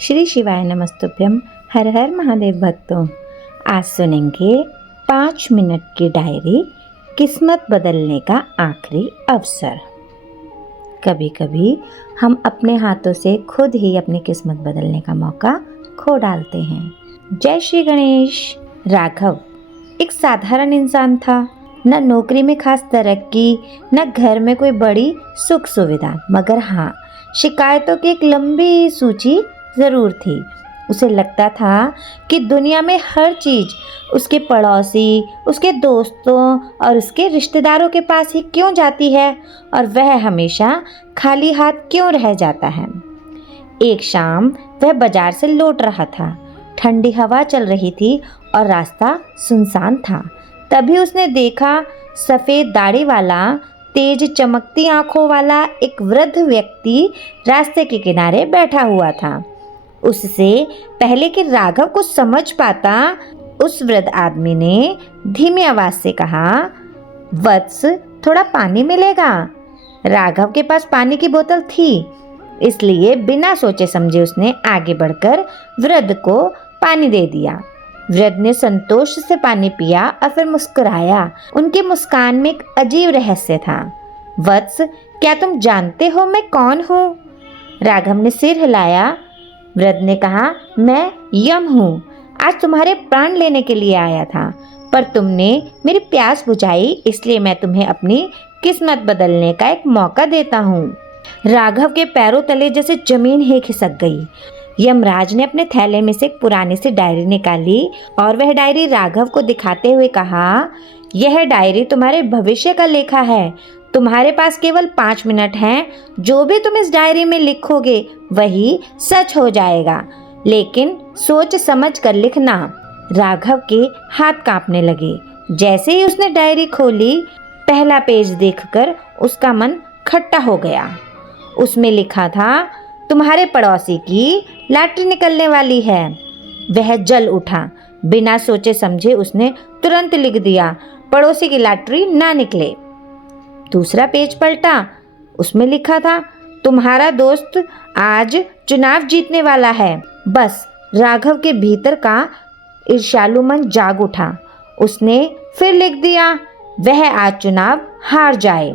श्री शिवाय नमस्तुभ्यम। हर हर महादेव भक्तों, आज सुनेंगे 5 मिनट की डायरी, किस्मत बदलने का आखिरी अवसर। कभी कभी हम अपने हाथों से खुद ही अपनी किस्मत बदलने का मौका खो डालते हैं। जय श्री गणेश। राघव एक साधारण इंसान था, न नौकरी में खास तरक्की, न घर में कोई बड़ी सुख सुविधा, मगर हाँ, शिकायतों की एक लंबी सूची ज़रूर थी। उसे लगता था कि दुनिया में हर चीज़ उसके पड़ोसी, उसके दोस्तों और उसके रिश्तेदारों के पास ही क्यों जाती है और वह हमेशा खाली हाथ क्यों रह जाता है। एक शाम वह बाजार से लौट रहा था। ठंडी हवा चल रही थी और रास्ता सुनसान था। तभी उसने देखा सफ़ेद दाढ़ी वाला, तेज चमकती आंखों वाला एक वृद्ध व्यक्ति रास्ते के किनारे बैठा हुआ था। उससे पहले कि राघव को समझ पाता, उस वृद्ध आदमी ने धीमी आवाज़ से कहा, वत्स, थोड़ा पानी मिलेगा। राघव के पास पानी की बोतल थी, इसलिए बिना सोचे समझे उसने आगे बढ़कर वृद्ध को पानी दे दिया। वृद्ध ने संतोष से पानी पिया और फिर मुस्कुराया। उनकी मुस्कान में एक अजीब रहस्य था। वत्स, क्या तुम जानते हो मैं कौन हूँ? राघव ने सिर हिलाया। वृद्ध ने कहा, मैं यम हूँ। आज तुम्हारे प्राण लेने के लिए आया था, पर तुमने मेरी प्यास बुझाई, इसलिए मैं तुम्हें अपनी किस्मत बदलने का एक मौका देता हूँ। राघव के पैरों तले जैसे जमीन ही खिसक गई। यमराज ने अपने थैले में से एक पुरानी सी डायरी निकाली और वह डायरी राघव को दिखाते हुए कहा, यह डायरी तुम्हारे भविष्य का लेखा है। तुम्हारे पास केवल 5 मिनट हैं। जो भी तुम इस डायरी में लिखोगे वही सच हो जाएगा, लेकिन सोच समझ कर लिखना। राघव के हाथ कांपने लगे। जैसे ही उसने डायरी खोली, पहला पेज देखकर उसका मन खट्टा हो गया। उसमें लिखा था, तुम्हारे पड़ोसी की लॉटरी निकलने वाली है। वह जल उठा। बिना सोचे समझे उसने तुरंत लिख दिया, पड़ोसी की लॉटरी ना निकले। दूसरा पेज पलटा। उसमें लिखा था, तुम्हारा दोस्त आज चुनाव जीतने वाला है। बस राघव के भीतर का ईर्ष्यालु मन जाग उठा। उसने फिर लिख दिया, वह आज चुनाव हार जाए।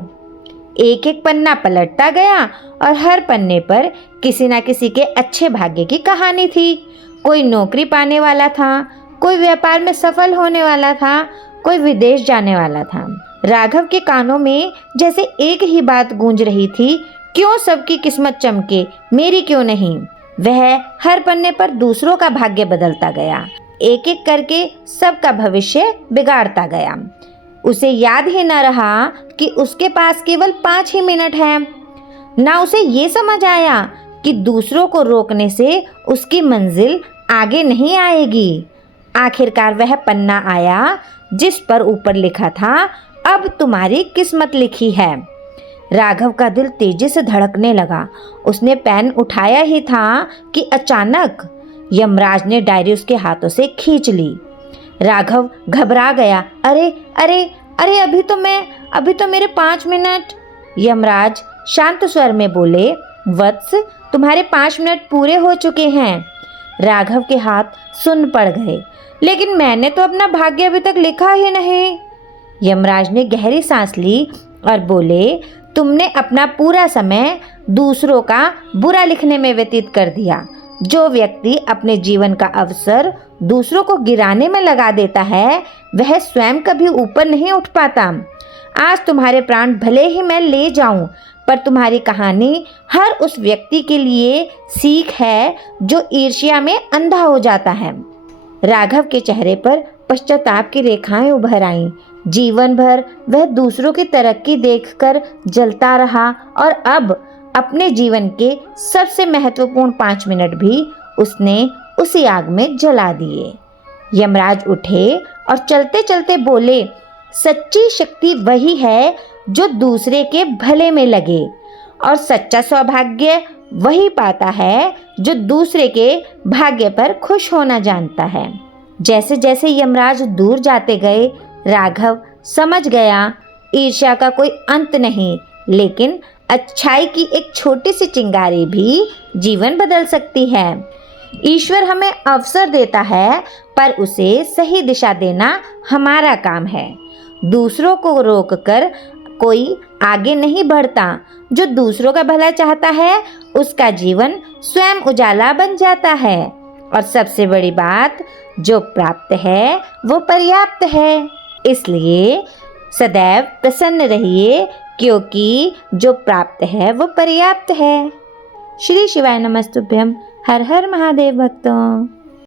एक एक पन्ना पलटता गया और हर पन्ने पर किसी न किसी के अच्छे भाग्य की कहानी थी। कोई नौकरी पाने वाला था, कोई व्यापार में सफल होने वाला था, कोई विदेश जाने वाला था। राघव के कानों में जैसे एक ही बात गूंज रही थी, क्यों सबकी किस्मत चमके, मेरी क्यों नहीं। वह हर पन्ने पर दूसरों का भाग्य बदलता गया, एक एक करके सबका भविष्य बिगाड़ता गया। उसे याद ही न रहा कि उसके पास केवल 5 ही मिनट हैं। ना उसे ये समझ आया कि दूसरों को रोकने से उसकी मंजिल आगे नहीं आएगी। आखिरकार वह पन्ना आया जिस पर ऊपर लिखा था, अब तुम्हारी किस्मत लिखी है। राघव का दिल तेजी से धड़कने लगा। उसने पेन उठाया ही था कि अचानक यमराज ने डायरी उसके हाथों से खींच ली। राघव घबरा गया। अरे अरे अरे, अभी तो मेरे 5 मिनट। यमराज शांत स्वर में बोले, वत्स, तुम्हारे 5 मिनट पूरे हो चुके हैं। राघव के हाथ सुन्न पड़ गए। लेकिन मैंने तो अपना भाग्य अभी तक लिखा ही नहीं। यमराज ने गहरी सांस ली और बोले, तुमने अपना पूरा समय दूसरों का बुरा लिखने में व्यतीत कर दिया। जो व्यक्ति अपने जीवन का अवसर दूसरों को गिराने में लगा देता है, वह स्वयं कभी ऊपर नहीं उठ पाता। आज तुम्हारे प्राण भले ही मैं ले जाऊं, पर तुम्हारी कहानी हर उस व्यक्ति के लिए सीख है जो ईर्ष्या में अंधा हो जाता है। राघव के चेहरे पर पश्चाताप की रेखाएं उभर आईं। जीवन भर वह दूसरों की तरक्की देखकर जलता रहा और अब अपने जीवन के सबसे महत्वपूर्ण 5 मिनट भी उसने उसी आग में जला दिए। यमराज उठे और चलते चलते बोले, सच्ची शक्ति वही है जो दूसरे के भले में लगे, और सच्चा सौभाग्य वही पाता है जो दूसरे के भाग्य पर खुश होना जानता है। जैसे जैसे यमराज दूर जाते गए, राघव समझ गया, ईर्ष्या का कोई अंत नहीं, लेकिन अच्छाई की एक छोटी सी चिंगारी भी जीवन बदल सकती है। ईश्वर हमें अवसर देता है, पर उसे सही दिशा देना हमारा काम है। दूसरों को रोककर कोई आगे नहीं बढ़ता। जो दूसरों का भला चाहता है, उसका जीवन स्वयं उजाला बन जाता है। और सबसे बड़ी बात, जो प्राप्त है वो पर्याप्त है। इसलिए सदैव प्रसन्न रहिए, क्योंकि जो प्राप्त है वो पर्याप्त है। श्री शिवाय नमस्तुभ्यम। हर हर महादेव भक्तों।